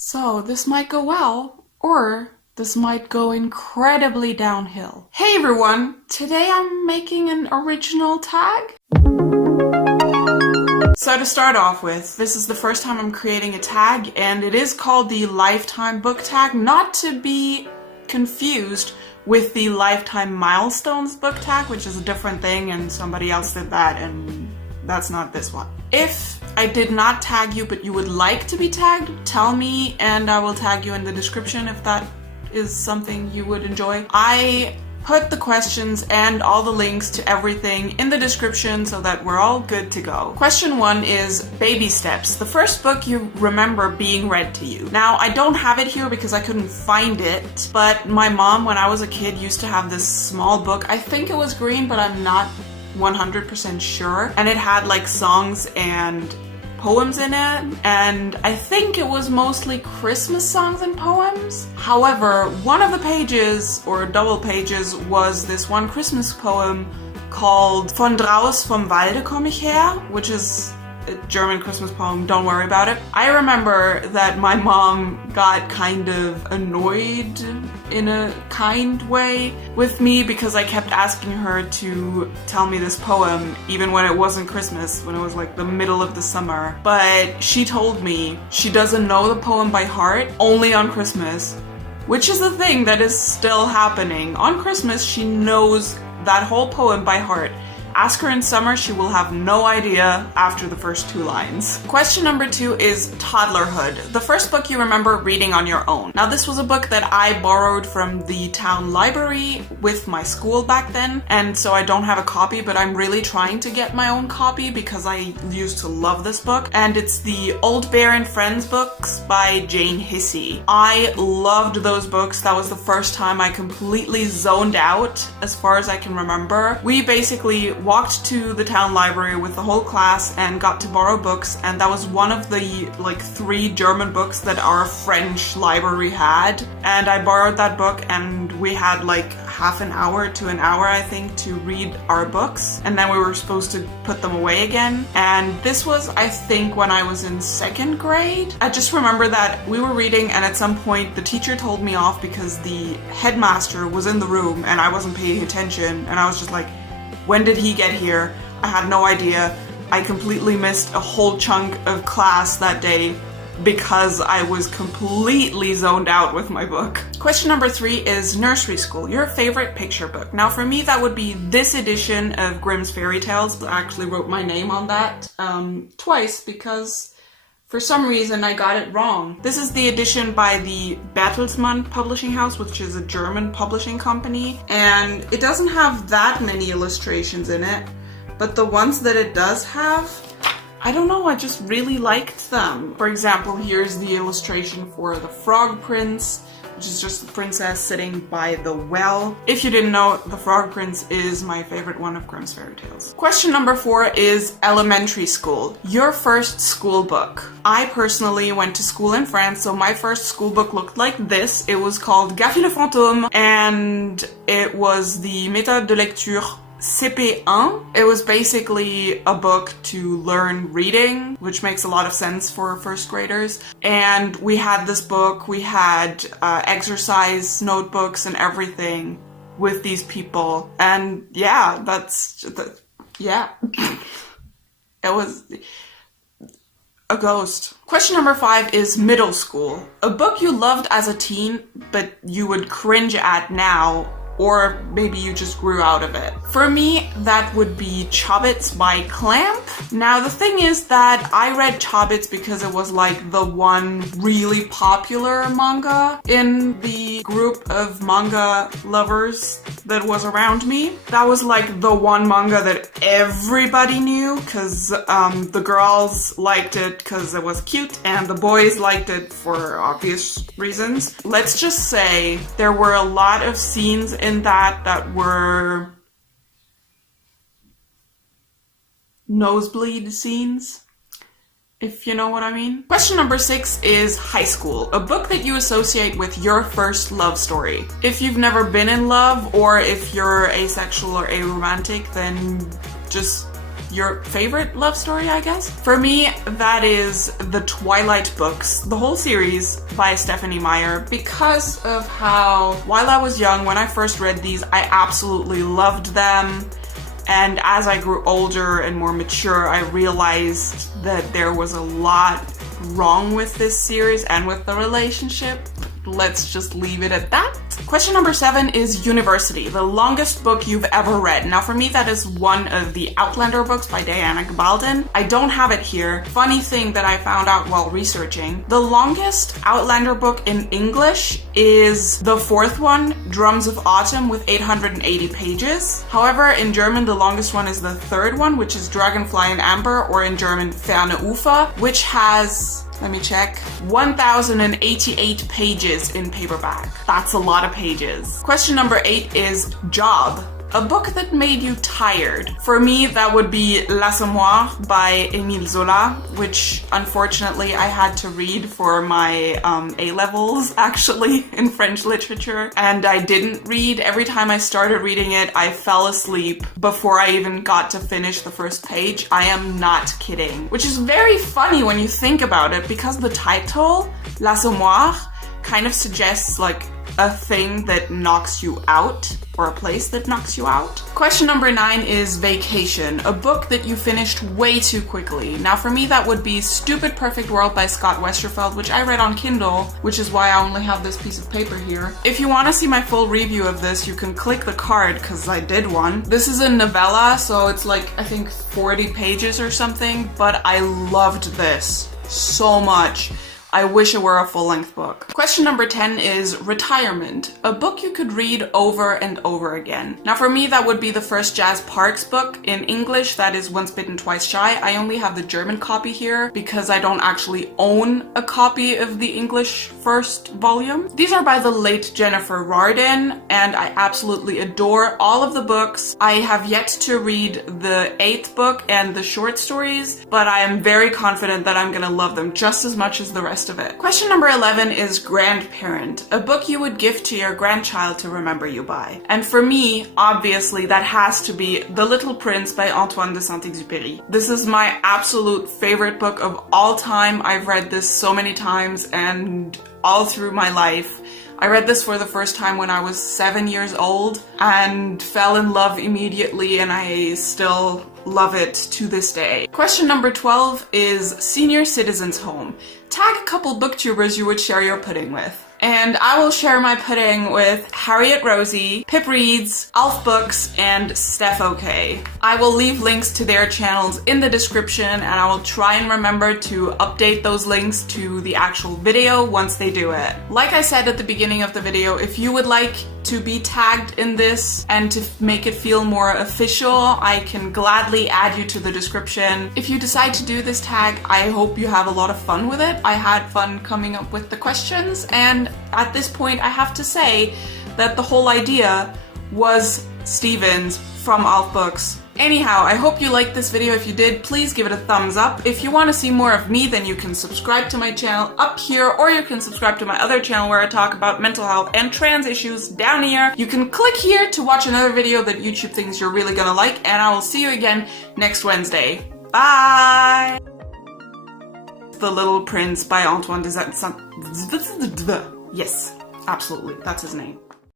So this might go well, or this might go incredibly downhill. Hey everyone! Today I'm making an original tag. So to start off with, this is the first time I'm creating a tag, and it is called the Lifetime Book Tag, not to be confused with the Lifetime Milestones book tag, which is a different thing, and somebody else did that, and that's not this one. If I did not tag you, but you would like to be tagged, tell me and I will tag you in the description if that is something you would enjoy. I put the questions and all the links to everything in the description so that we're all good to go. Question 1 is Babysteps, the first book you remember being read to you. Now, I don't have it here because I couldn't find it, but my mom, when I was a kid, used to have this small book. I think it was green, but I'm not 100% sure. And it had like songs and poems in it, and I think it was mostly Christmas songs and poems. However, one of the pages, or double pages, was this one Christmas poem called Von draus vom Walde komm ich her, which is a German Christmas poem, don't worry about it. I remember that my mom got kind of annoyed in a kind way with me because I kept asking her to tell me this poem even when it wasn't Christmas, when it was like the middle of the summer. But she told me she doesn't know the poem by heart, only on Christmas, which is the thing that is still happening. On Christmas, she knows that whole poem by heart. Ask her in summer, she will have no idea after the first 2 lines. Question number 2 is Toddlerhood, the first book you remember reading on your own. Now, this was a book that I borrowed from the town library with my school back then, and so I don't have a copy, but I'm really trying to get my own copy because I used to love this book. And it's the Old Bear and Friends books by Jane Hissey. I loved those books. That was the first time I completely zoned out, as far as I can remember. We basically walked to the town library with the whole class and got to borrow books, and that was one of the like 3 German books that our French library had, and I borrowed that book, and we had like half an hour to an hour, I think, to read our books, and then we were supposed to put them away again. And this was, I think, when I was in 2nd grade. I just remember that we were reading, and at some point the teacher told me off because the headmaster was in the room and I wasn't paying attention, and I was just like, when did he get here? I had no idea. I completely missed a whole chunk of class that day because I was completely zoned out with my book. Question number 3 is Nursery School, your favorite picture book. Now for me, that would be this edition of Grimm's Fairy Tales. I actually wrote my name on that twice because for some reason I got it wrong. This is the edition by the Bertelsmann publishing house, which is a German publishing company, and it doesn't have that many illustrations in it, but the ones that it does have, I don't know, I just really liked them. For example, here's the illustration for the Frog Prince, which is just the princess sitting by the well. If you didn't know, the Frog Prince is my favorite one of Grimm's Fairy Tales. Question number 4 is Elementary School, your first school book. I personally went to school in France, so my first school book looked like this. It was called Gaffy le Fantôme, and it was the Méthode de lecture CP1. It was basically a book to learn reading, which makes a lot of sense for first graders. And we had this book, we had exercise notebooks and everything with these people. And yeah, yeah. It was a ghost. Question number 5 is Middle School, a book you loved as a teen, but you would cringe at now, or maybe you just grew out of it. For me, that would be Chobbits by Clamp. Now, the thing is that I read Chobbits because it was like the one really popular manga in the group of manga lovers that was around me. That was like the one manga that everybody knew because the girls liked it because it was cute and the boys liked it for obvious reasons. Let's just say there were a lot of scenes in that were nosebleed scenes, if you know what I mean. Question number 6 is High School, a book that you associate with your first love story. If you've never been in love, or if you're asexual or aromantic, then just your favorite love story, I guess. For me, that is the Twilight books, the whole series by Stephanie Meyer, because of how, while I was young, when I first read these, I absolutely loved them. And as I grew older and more mature, I realized that there was a lot wrong with this series and with the relationship. Let's just leave it at that. Question number 7 is University, the longest book you've ever read. Now for me, that is one of the Outlander books by Diana Gabaldon. I don't have it here. Funny thing that I found out while researching, the longest Outlander book in English is the 4th one, Drums of Autumn, with 880 pages. However, in German, the longest one is the 3rd one, which is Dragonfly and Amber, or in German, Ferne Ufer, which has, let me check, 1,088 pages in paperback. That's a lot of pages. Question number 8 is Job, a book that made you tired. For me, that would be L'Assommoir by Émile Zola, which unfortunately I had to read for my A-levels, actually, in French literature. And I didn't read. Every time I started reading it, I fell asleep before I even got to finish the first page. I am not kidding. Which is very funny when you think about it, because the title, L'Assommoir, kind of suggests like a thing that knocks you out, or a place that knocks you out. Question number 9 is Vacation, a book that you finished way too quickly. Now for me, that would be Stupid Perfect World by Scott Westerfeld, which I read on Kindle, which is why I only have this piece of paper here. If you want to see my full review of this, you can click the card, because I did one. This is a novella, so it's like, I think 40 pages or something, but I loved this so much. I wish it were a full-length book. Question number 10 is Retirement, a book you could read over and over again. Now for me, that would be the first Jazz Parks book. In English, that is Once Bitten, Twice Shy. I only have the German copy here because I don't actually own a copy of the English first volume. These are by the late Jennifer Rardin, and I absolutely adore all of the books. I have yet to read the 8th book and the short stories, but I am very confident that I'm gonna love them just as much as the rest of it. Question number 11 is Grandparent, a book you would gift to your grandchild to remember you by. And for me, obviously, that has to be The Little Prince by Antoine de Saint-Exupéry. This is my absolute favorite book of all time. I've read this so many times and all through my life. I read this for the first time when I was 7 years old and fell in love immediately, and I still love it to this day. Question number 12 is Senior Citizens Home. Tag a couple booktubers you would share your pudding with. And I will share my pudding with Harriet Rosie, Pip Reads, Alf Books, and Steph OK. I will leave links to their channels in the description, and I will try and remember to update those links to the actual video once they do it. Like I said at the beginning of the video, if you would like to be tagged in this and to make it feel more official, I can gladly add you to the description. If you decide to do this tag, I hope you have a lot of fun with it. I had fun coming up with the questions, and at this point I have to say that the whole idea was Steven's from Alf Books. Anyhow, I hope you liked this video. If you did, please give it a thumbs up. If you want to see more of me, then you can subscribe to my channel up here, or you can subscribe to my other channel where I talk about mental health and trans issues down here. You can click here to watch another video that YouTube thinks you're really gonna like, and I will see you again next Wednesday. Bye! The Little Prince by Antoine de Saint... Yes, absolutely, that's his name.